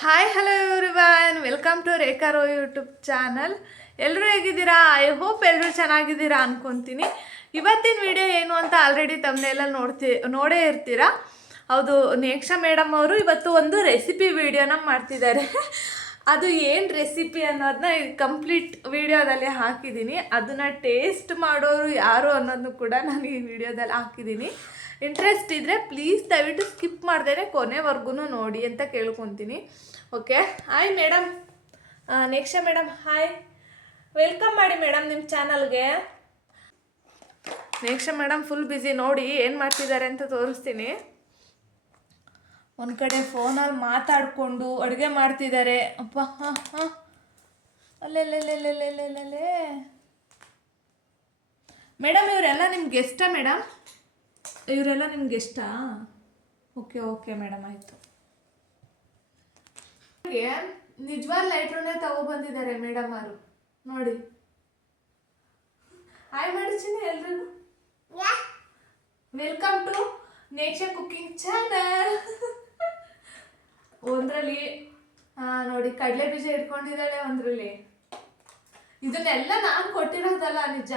Hi hello everyone welcome to Rekha rho YouTube channel ಎಲ್ಲರೂ ಹೇಗಿದ್ದೀರಾ? I hope ಎಲ್ಲರೂ ಚೆನ್ನಾಗಿದ್ದೀರಾ ಅಂದ್ಕೊತೀನಿ ಇವತ್ತಿನ ವಿಡಿಯೋ ಏನು ಅಂತ ಆಲ್ರೆಡಿ ತಮ್ಮನೆಲ್ಲ ನೋಡ್ತಿ, ನೋಡೇ ಇರ್ತೀರಾ? ಹೌದು, ನೇಕ್ಷಾ ಮೇಡಮ್ ಅವರು ಇವತ್ತು ಒಂದು ರೆಸಿಪಿ ವಿಡಿಯೋನ ಮಾಡ್ತಿದ್ದಾರೆ. ಅದು ಏನು ರೆಸಿಪಿ ಅನ್ನೋದನ್ನ ಕಂಪ್ಲೀಟ್ ವಿಡಿಯೋದಲ್ಲಿ ಹಾಕಿದ್ದೀನಿ. ಅದನ್ನು ಟೇಸ್ಟ್ ಮಾಡೋರು ಯಾರು ಅನ್ನೋದನ್ನು ಕೂಡ ನಾನು ಈ ವಿಡಿಯೋದಲ್ಲಿ ಹಾಕಿದ್ದೀನಿ. ಇಂಟ್ರೆಸ್ಟ್ ಇದ್ದರೆ ಪ್ಲೀಸ್ ದಯವಿಟ್ಟು ಸ್ಕಿಪ್ ಮಾಡ್ದೇ ಕೊನೆವರೆಗೂ ನೋಡಿ ಅಂತ ಕೇಳ್ಕೊತೀನಿ. Okay hi madam next madam hi welcome ಮಾಡಿ ಮೇಡಮ್ ನಿಮ್ಮ ಚಾನಲ್ಗೆ ನೆಕ್ಸ್ಟ್ ಮೇಡಮ್ ಫುಲ್ ಬ್ಯುಸಿ ನೋಡಿ ಏನು ಮಾಡ್ತಿದ್ದಾರೆ ಅಂತ ತೋರಿಸ್ತೀನಿ. ಒಂದು ಕಡೆ ಫೋನಲ್ಲಿ ಮಾತಾಡಿಕೊಂಡು ಅಡುಗೆ ಮಾಡ್ತಿದ್ದಾರೆ. ಅಪ್ಪ, ಹಾಂ ಹಾಂ. ಅಲ್ಲೆಲ್ಲೆಲ್ಲೆಲ್ಲೆಲ್ಲೆಲ್ಲೆಲ್ಲೆ. ಮೇಡಮ್ ಇವರೆಲ್ಲ ನಿಮ್ಮ ಗೆಸ್ಟಾ ಮೇಡಮ್ ಇವರೆಲ್ಲ ನಿಮ್ಗೆ ಇಷ್ಟ? ಓಕೆ ಓಕೆ ಮೇಡಮ್ ಆಯಿತು. ನಿಜವಾದ ಲೈಟ್ರನ್ನೇ ತಗೊಬಂದಿದ್ದಾರೆ ಮೇಡಮ್ ಅವರು. ನೋಡಿ. ಹಾಯ್ ಮಾಡಿಸ್ತೀನಿ ಎಲ್ರಿಗೂ? Welcome to nature cooking channel ಒಂದ್ರಲ್ಲಿ ನೋಡಿ ಕಡಲೆ ಬೀಜ ಇಟ್ಕೊಂಡಿದ್ದಾಳೆ ಒಂದ್ರಲ್ಲಿ. ಇದನ್ನೆಲ್ಲ ನಾನು ಕೊಟ್ಟಿರೋದಲ್ಲ ನಿಜ?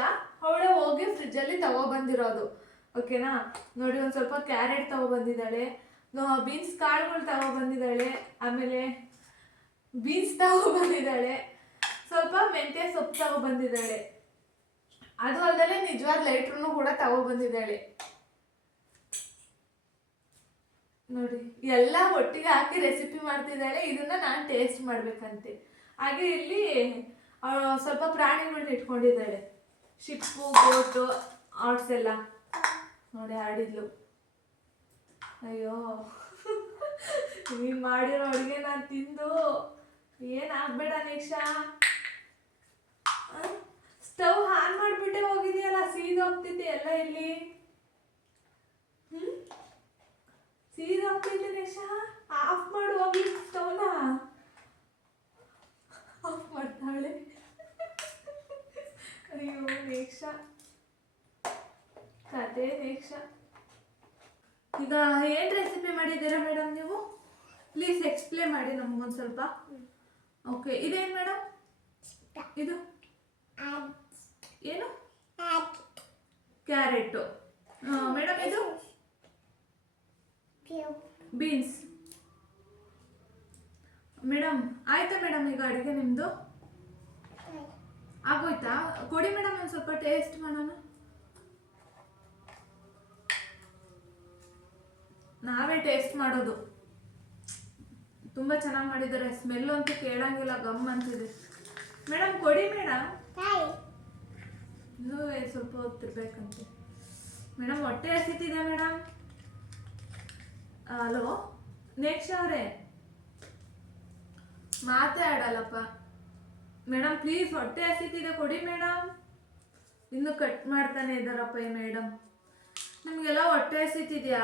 ಅವಳೆ ಹೋಗಿ ಫ್ರಿಜ್ಜಲ್ಲಿ ತಗೊಬಂದಿರೋದು ಓಕೆನಾ? ನೋಡಿ, ಒಂದು ಸ್ವಲ್ಪ ಕ್ಯಾರೆಟ್ ತಗೊಬಂದಿದ್ದಾಳೆ ಬೀನ್ಸ್ ಕಾಳುಗಳು ತಗೊಬಂದಿದ್ದಾಳೆ ಆಮೇಲೆ ಬೀನ್ಸ್ ತಗೊಬಂದಿದ್ದಾಳೆ ಸ್ವಲ್ಪ ಮೆಂತ್ಯ ಸೊಪ್ಪು ತಗೊಬಂದಿದ್ದಾಳೆ ಅದು ಅಲ್ಲದೆ ನಿಜವಾದ ಲೈಟ್ರೂ ಕೂಡ ತಗೊಬಂದಿದ್ದಾಳೆ ನೋಡಿ, ಎಲ್ಲ ಒಟ್ಟಿಗೆ ಹಾಕಿ ರೆಸಿಪಿ ಮಾಡ್ತಿದ್ದಾಳೆ. ಇದನ್ನ ನಾನು ಟೇಸ್ಟ್ ಮಾಡಬೇಕಂತೆ. ಹಾಗೆ ಇಲ್ಲಿ ಸ್ವಲ್ಪ ಪ್ರಾಣಿಗಳನ್ನ ಇಟ್ಕೊಂಡಿದ್ದಾಳೆ. ಶಿಪ್ಪು, ಗೋಟು ಆಟ್ಸ್ ಎಲ್ಲ. ನೋಡಿ ಆಡಿದ್ಲು ಅಯ್ಯೋ. ನೀನು ಮಾಡಿರೋ ಅಡುಗೆ ನಾನು ತಿಂದು ಏನಾಗಬೇಡ ನಿಕ್ಷಾ? ಸ್ಟವ್ ಆನ್ ಮಾಡಿಬಿಟ್ಟೆ ಹೋಗಿದೆಯಲ್ಲ ಸೀದೋಗ್ತಿದ್ದೆ ಎಲ್ಲ ಇಲ್ಲಿ? ಹ್ಞೂ ಸೀದಾ ಹೋಗ್ತಿದ್ದೆ ನಿಶಾ ಆಫ್ ಮಾಡು ಹೋಗಿ ಸ್ಟವ್ನ ಆಫ್ ಮಾಡ್ತಾಳೆ ಅಯ್ಯೋ ನೇಕ್ಷಾ ಕತೆ ನೇಕ್ಷಾ ಈಗ ಏನು ರೆಸಿಪಿ ಮಾಡಿದ್ದೀರಾ ಮೇಡಮ್ ನೀವು? ಪ್ಲೀಸ್ ಎಕ್ಸ್ಪ್ಲೇನ್ ಮಾಡಿ ನಮಗೊಂದು ಸ್ವಲ್ಪ. ಓಕೆ ಇದೇನು ಮೇಡಮ್ ಇದು? ಏನು? ಕ್ಯಾರೆಟು ಮೇಡಮ್ ಇದು? ಬೀನ್ಸ್ ಮೇಡಮ್ ಆಯ್ತಾ ಮೇಡಮ್ ಈಗ ಅಡುಗೆ ನಿಮ್ಮದು ಆಗೋಯ್ತಾ? ಕೊಡಿ ಮೇಡಮ್ ಒಂದು ಸ್ವಲ್ಪ ಟೇಸ್ಟ್ ಮಾಡೋಣ. ನಾವೇ ಟೇಸ್ಟ್ ಮಾಡೋದು. ತುಂಬ ಚೆನ್ನಾಗಿ ಮಾಡಿದ್ದಾರೆ. ಸ್ಮೆಲ್ ಅಂತೂ ಕೇಳಂಗಿಲ್ಲ ಗಮ್ ಅಂತಿದೆ. ಮೇಡಮ್ ಕೊಡಿ ಮೇಡಮ್ ಇನ್ನೂ ಸ್ವಲ್ಪ ಹೊತ್ತಿರ್ಬೇಕಂತೆ. ಮೇಡಮ್ ಹೊಟ್ಟೆ ಹಸಿತಿದೆ ಮೇಡಮ್ ಹಲೋ ನೆಕ್ಸ್ಟ್ ಅವರೇ. ಮಾತೇ ಆಡಲ್ಲಪ್ಪ ಮೇಡಮ್ ಪ್ಲೀಸ್ ಹೊಟ್ಟೆ ಹಸಿತಿದೆ ಕೊಡಿ ಮೇಡಮ್ ಇನ್ನು ಕಟ್ ಮಾಡ್ತಾನೆ ಇದ್ದಾರಪ್ಪ ಈ ಮೇಡಮ್ ನಿಮಗೆಲ್ಲ ಹೊಟ್ಟೆ ಹಸಿತಿದ್ಯಾ?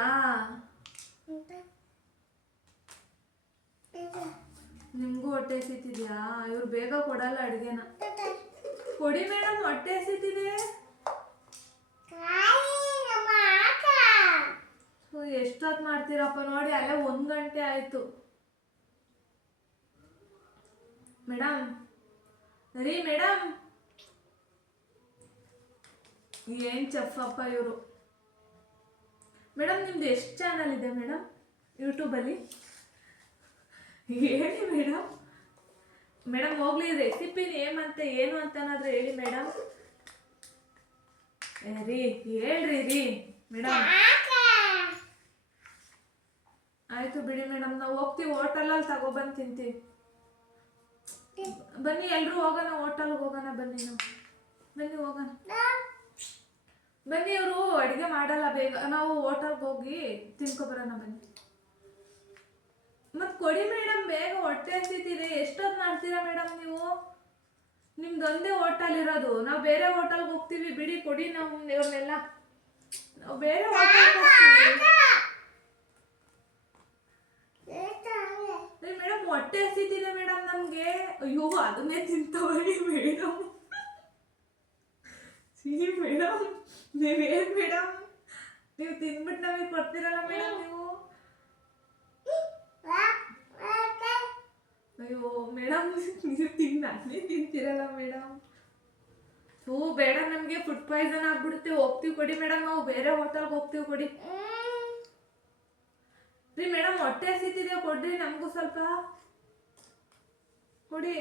ನಿಮಗೂ ಹೊಟ್ಟೆ ಹಸಿತಿದ್ಯಾ? ಇವ್ರು ಬೇಗ ಕೊಡಲ್ಲ ಅಡುಗೆನ. ಕೊಡಿ ಮೇಡಮ್ ಹೊಟ್ಟೆ ಹಸಿತಿದೆ. ಸೊ ಎಷ್ಟೊತ್ತು ಮಾಡ್ತೀರಪ್ಪ ನೋಡಿ, ಅಲ್ಲೇ ಒಂದು ಗಂಟೆ ಆಯಿತು. ಮೇಡಮ್ ರೀ ಮೇಡಮ್ ಏನು ಚಫಪ್ಪ ಇವರು. ಮೇಡಮ್, ನಿಮ್ದು ಎಷ್ಟು ಚಾನಲ್ ಇದೆ ಮೇಡಮ್? ಯೂಟ್ಯೂಬಲ್ಲಿ ಹೇಳಿ ಮೇಡಮ್. ಮೇಡಮ್, ಹೋಗ್ಲಿ ರೆಸಿಪಿ ನೇಮ್ ಅಂತ, ಏನು ಅಂತನಾದ್ರೂ ಹೇಳಿ ಮೇಡಮ್. ರೀ, ಹೇಳ್ರಿ ರೀ ಮೇಡಮ್. ಆಯ್ತು ಬಿಡಿ ಮೇಡಮ್, ನಾವು ಹೋಗ್ತೀವಿ, ಹೋಟೆಲಲ್ಲಿ ತಗೊಬಂದು ತಿಂತೀವಿ. ಬನ್ನಿ ಎಲ್ಲರೂ ಹೋಗೋಣ, ಹೋಟೆಲ್ಗೆ ಹೋಗೋಣ, ಬನ್ನಿ ನಾವು. ಬನ್ನಿ, ಹೋಗೋಣ. ಬನ್ನಿ ಅವರು, ಅಡುಗೆ ಮಾಡಲ್ಲ ಬೇಗ. ನಾವು ಹೋಟೆಲ್ಗೆ ಹೋಗಿ ತಿನ್ಕೊಬರೋಣ ಬನ್ನಿ. ಮತ್ತು ಕೊಡಿ ಮೇಡಮ್ ಬೇಗ ಹೊಟ್ಟೆ ಹಸಿತಿದೆ. ಎಷ್ಟೊತ್ತು ಮಾಡ್ತೀರಾ ಮೇಡಮ್ ನೀವು? ನಿಮ್ದೊಂದೇ ಹೋಟೆಲ್ ಇರೋದು. ನಾವು ಬೇರೆ ಹೋಟೆಲ್ಗೆ ಹೋಗ್ತೀವಿ. ಬಿಡಿ, ಕೊಡಿ ನಾವು ಇವ್ರನ್ನೆಲ್ಲ. ನಾವು ಬೇರೆ ಹೋಟೆಲ್ಗೆ ಹೋಗ್ತೀವಿ. ಮೇಡಮ್ ಹೊಟ್ಟೆ ಹಸಿತಿದೆ ಮೇಡಮ್ ನಮಗೆ. ಅಯ್ಯೋ, ಅದನ್ನೇ ತಿಂತವ್ರಿ ಮೇಡಮ್ ಸಿ ಮೇಡಮ್ ನೀವೇನು ಮೇಡಮ್ ನೀವು ತಿನ್ಬಿಟ್ ನಮಗೆ ಕೊಡ್ತೀರಲ್ಲ ಮೇಡಮ್ ನೀವು? ಮೇಡಮ್ ನೀವು ತಿನ್, ನಾನೇ ತಿಂತೀರಲ್ಲ ಮೇಡಮ್ ಹೂ ಬೇಡ ನಮಗೆ ಫುಡ್ ಪಾಯ್ಸನ್ ಆಗ್ಬಿಡುತ್ತೆ. ಹೋಗ್ತೀವಿ ಕೊಡಿ ಮೇಡಮ್ ನಾವು, ಬೇರೆ ಹೋಟೆಲ್ಗೆ ಹೋಗ್ತೀವಿ ಕೊಡಿ. ರೀ ಮೇಡಮ್ ಹೊಟ್ಟೆ ಹಸಿತಿದೆ, ಕೊಡ್ರಿ, ನಮಗೂ ಸ್ವಲ್ಪ. ಕೊಡಿ.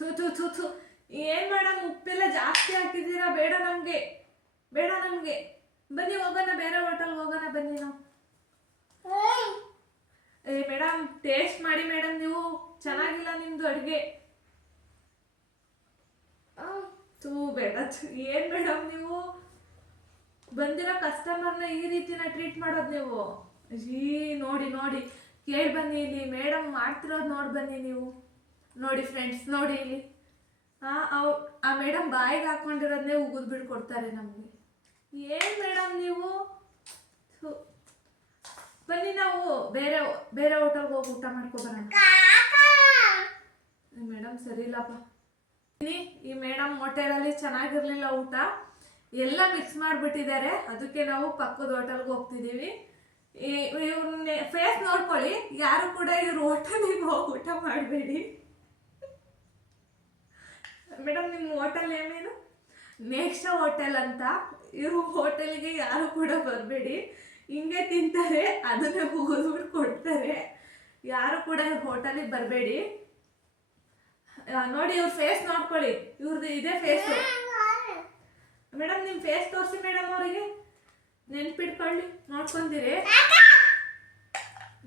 ಥು, ಥೂ ಥೂ ಥೂ. ಏನ್ ಮೇಡಮ್ ಉಪ್ಪೆಲ್ಲ ಜಾಸ್ತಿ ಹಾಕಿದ್ದೀರಾ? ಬೇಡ ನಮಗೆ. ಬೇಡ ನಮಗೆ. ಬನ್ನಿ, ಹೋಗೋಣ, ಬೇರೆ ಹೋಟೆಲ್ಗೆ ಹೋಗೋಣ, ಬನ್ನಿ ನಾವು. ಏ ಮೇಡಮ್ ಟೇಸ್ಟ್ ಮಾಡಿ ಮೇಡಮ್ ನೀವು. ಚೆನ್ನಾಗಿಲ್ಲ ನಿಮ್ದು ಅಡುಗೆ. ತೂ ಬೇಡ. ಏನ್ ಮೇಡಮ್ ನೀವು? ಬಂದಿರೋ ಕಸ್ಟಮರ್ನ ಈ ರೀತಿನ ಟ್ರೀಟ್ ಮಾಡೋದು ನೀವು? ಜೀ ನೋಡಿ ನೋಡಿ. ಕೇಳಿ ಬನ್ನಿ ಇಲ್ಲಿ. ಮೇಡಮ್ ಮಾಡ್ತಿರೋದು ನೋಡಿ ಬನ್ನಿ ನೀವು. ನೋಡಿ ಫ್ರೆಂಡ್ಸ್ ನೋಡಿ ಇಲ್ಲಿ. ಆ ಆ ಮೇಡಮ್ ಬಾಯಿಗೆ ಹಾಕೊಂಡಿರೋದನ್ನೇ ಉಗಿದು ಬಿಡ್ಕೊಡ್ತಾರೆ ನಮಗೆ. ಏನು ಮೇಡಮ್ ನೀವು. ಬನ್ನಿ ನಾವು ಬೇರೆ ಬೇರೆ ಹೋಟೆಲ್ಗೆ ಹೋಗಿ ಊಟ ಮಾಡ್ಕೊಬರೋಣ ಮೇಡಮ್ ಸರಿ ಇಲ್ಲಪ್ಪ. ಈ ಮೇಡಮ್ ಹೋಟೆಲಲ್ಲಿ ಚೆನ್ನಾಗಿರಲಿಲ್ಲ ಊಟ. ಎಲ್ಲ ಮಿಕ್ಸ್ ಮಾಡಿಬಿಟ್ಟಿದ್ದಾರೆ. ಅದಕ್ಕೆ ನಾವು ಪಕ್ಕದ ಹೋಟೆಲ್ಗೆ ಹೋಗ್ತಿದ್ದೀವಿ. ಇವ್ರನ್ನ ಫೇಸ್ ನೋಡ್ಕೊಳ್ಳಿ. ಯಾರು ಕೂಡ ಇವ್ರ ಹೋಟೆಲಿಗೆ ಹೋಗಿ ಊಟ ಮಾಡಬೇಡಿ. ಮೇಡಮ್, ನಿಮ್ಮ ಹೋಟೆಲ್ ಏನೇನು? ನೇಕ್ಷ ಹೋಟೆಲ್ ಅಂತ. ಇವ್ರ ಹೋಟೆಲ್ಗೆ ಯಾರು ಕೂಡ ಬರಬೇಡಿ. ಹಿಂಗೆ ತಿಂತಾರೆ, ಅದನ್ನೇ ಮುಗಿದ್ಬಿಟ್ಟು ಕೊಡ್ತಾರೆ. ಯಾರು ಕೂಡ ಹೋಟೆಲಿಗೆ ಬರಬೇಡಿ. ನೋಡಿ, ಇವ್ರ ಫೇಸ್ ನೋಡ್ಕೊಳ್ಳಿ. ಇವ್ರದ್ದು ಇದೇ ಫೇಸ್ ಮೇಡಮ್ ನಿಮ್ಮ ಫೇಸ್ ತೋರಿಸಿ ಮೇಡಮ್ ಅವರಿಗೆ. ನೆನ್ಪಿಟ್ಕೊಳ್ಳಿ, ನೋಡ್ಕೊಂತೀರಿ.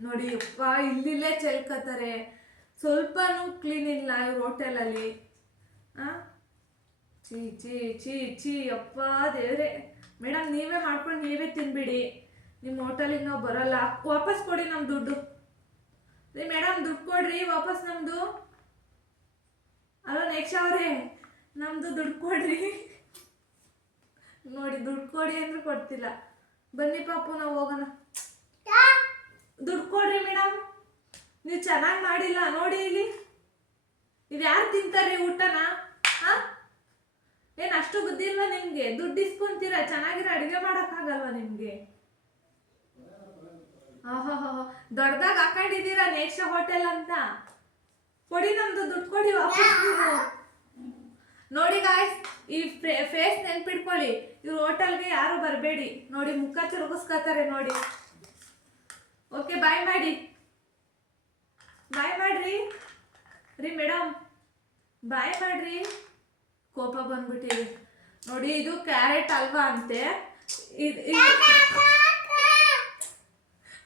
ನೋಡಿ ಇಲ್ಲಿಲ್ಲೇ ಚೆಲ್ಕೋತಾರೆ ಸ್ವಲ್ಪನೂ ಕ್ಲೀನ್ ಇಲ್ಲ ಇವ್ರ ಹೋಟೆಲಲ್ಲಿ. ಆ? ಚೀ ಚೀ ಚೀ ಚೀ ಅಪ್ಪ ದೇವ್ರೆ. ಮೇಡಮ್ ನೀವೇ ಮಾಡ್ಕೊಂಡು ನೀವೇ ತಿನ್ಬಿಡಿ. ನಿಮ್ಮ ಹೋಟೆಲಿಗೆ ನಾವು ಬರೋಲ್ಲ. ವಾಪಸ್ ಕೊಡಿ ನಮ್ಮ ದುಡ್ಡು. ರೀ ಮೇಡಮ್ ದುಡ್ಡು ಕೊಡ್ರಿ ವಾಪಸ್ ನಮ್ಮದು ಅಲೋ ನೆಕ್ಸ್ಟ್ ಅವರೇ ನಮ್ಮದು ದುಡ್ಡು ಕೊಡ್ರಿ. ನೋಡಿ ದುಡ್ಡು ಕೊಡಿ ಅಂದ್ರೆ ಕೊಡ್ತಿಲ್ಲ. ಬನ್ನಿ ಪಾಪು ನಾವು ಹೋಗೋಣ. ದುಡ್ಡು ಕೊಡ್ರಿ ಮೇಡಮ್. ನೀವು ಚೆನ್ನಾಗಿ ಮಾಡಿಲ್ಲ. ನೋಡಿ ಇಲ್ಲಿ. ಇದು ಯಾರು ತಿಂತಾರೆ ಊಟನ? ಹಾ? ಏನು ಅಷ್ಟು ಬುದ್ಧಿ ಇಲ್ವಾ ನಿಮಗೆ? ದುಡ್ಡು ಇಸ್ಕೊಂತೀರಾ, ಚೆನ್ನಾಗಿರೋ ಅಡುಗೆ ಮಾಡೋಕ್ಕಾಗಲ್ವಾ ನಿಮಗೆ? ಆಹಾ ದೊಡ್ಡದಾಗ ಹಾಕೊಂಡಿದ್ದೀರಾ ನೇಕ್ಷ ಹೋಟೆಲ್ ಅಂತ? ಕೊಡಿ ನಮ್ದು ದುಡ್ಡು ಕೊಡಿ ನೋಡಿ ಗಾಯ್ಸ್ ಈ ಫೇಸ್ ನೆನ್ಪಿಟ್ಕೊಳ್ಳಿ ಇವ್ರ ಹೋಟೆಲ್ಗೆ ಯಾರು ಬರಬೇಡಿ. ನೋಡಿ ಮುಖ ತಿರುಗಿಸ್ಕೊತಾರೆ ನೋಡಿ. ಓಕೆ ಬಾಯ್ ಮಾಡಿ ಬಾಯ್ ಮಾಡ್ರಿ ರೀ ಮೇಡಮ್ ಬಾಯ್ ಮಾಡ್ರಿ. ಕೋಪ ಬಂದ್ಬಿಟ್ಟಿದೆ. ನೋಡಿ, ಇದು ಕ್ಯಾರೆಟ್ ಅಲ್ವಾ ಅಂತೆ.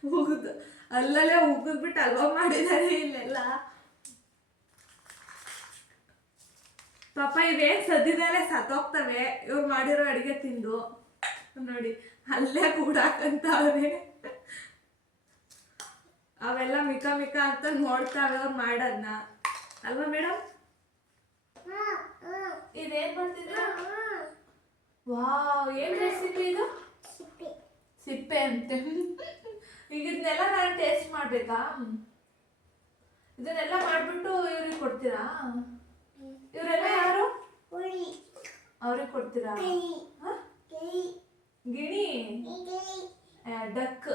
ಉಗ್ದು. ಅಲ್ಲಲ್ಲೇ ಉಗಿದ್ಬಿಟ್ಟು ಅಲ್ವಾ ಮಾಡಿದ್ದಾರೆ ಇಲ್ಲೆಲ್ಲ? ಪಾಪ, ಇವೇನ್ ಸದ್ಯದಲ್ಲೇ ಸತ್ತೋಗ್ತವೆ. ಇವ್ರು ಮಾಡಿರೋ ಅಡಿಗೆ ತಿಂದು. ನೋಡಿ, ಅಲ್ಲೇ ಕೂಡಾಕಂತವ್ರೆ. ಅವೆಲ್ಲ ಮಿಕ ಮಿಕ ಅಂತ ನೋಡ್ತಾವೆ ಅವ್ರು ಮಾಡೋದನ್ನ ಅಲ್ವಾ ಮೇಡಮ್? ಇದೇನ್ ಮಾಡ್ತಿದ್ರು ವಾವ್ ಏನ್ ರೆಸಿಪಿ ಇದು ಸಿಪ್ಪೆ. ಅಂತೆ. ಈಗ ಇದನ್ನೆಲ್ಲ ನಾನು ಟೇಸ್ಟ್ ಮಾಡ್ಬೇಕಾ? ಇದನ್ನೆಲ್ಲ ಮಾಡ್ಬಿಟ್ಟು ಇವ್ರಿಗೆ ಕೊಡ್ತೀರಾ? ಇವರೆಲ್ಲ ಯಾರು? ಅವ್ರಿಗೆ ಕೊಡ್ತೀರಾ? ಹ? ಗಿಣಿ? ಡಕ್.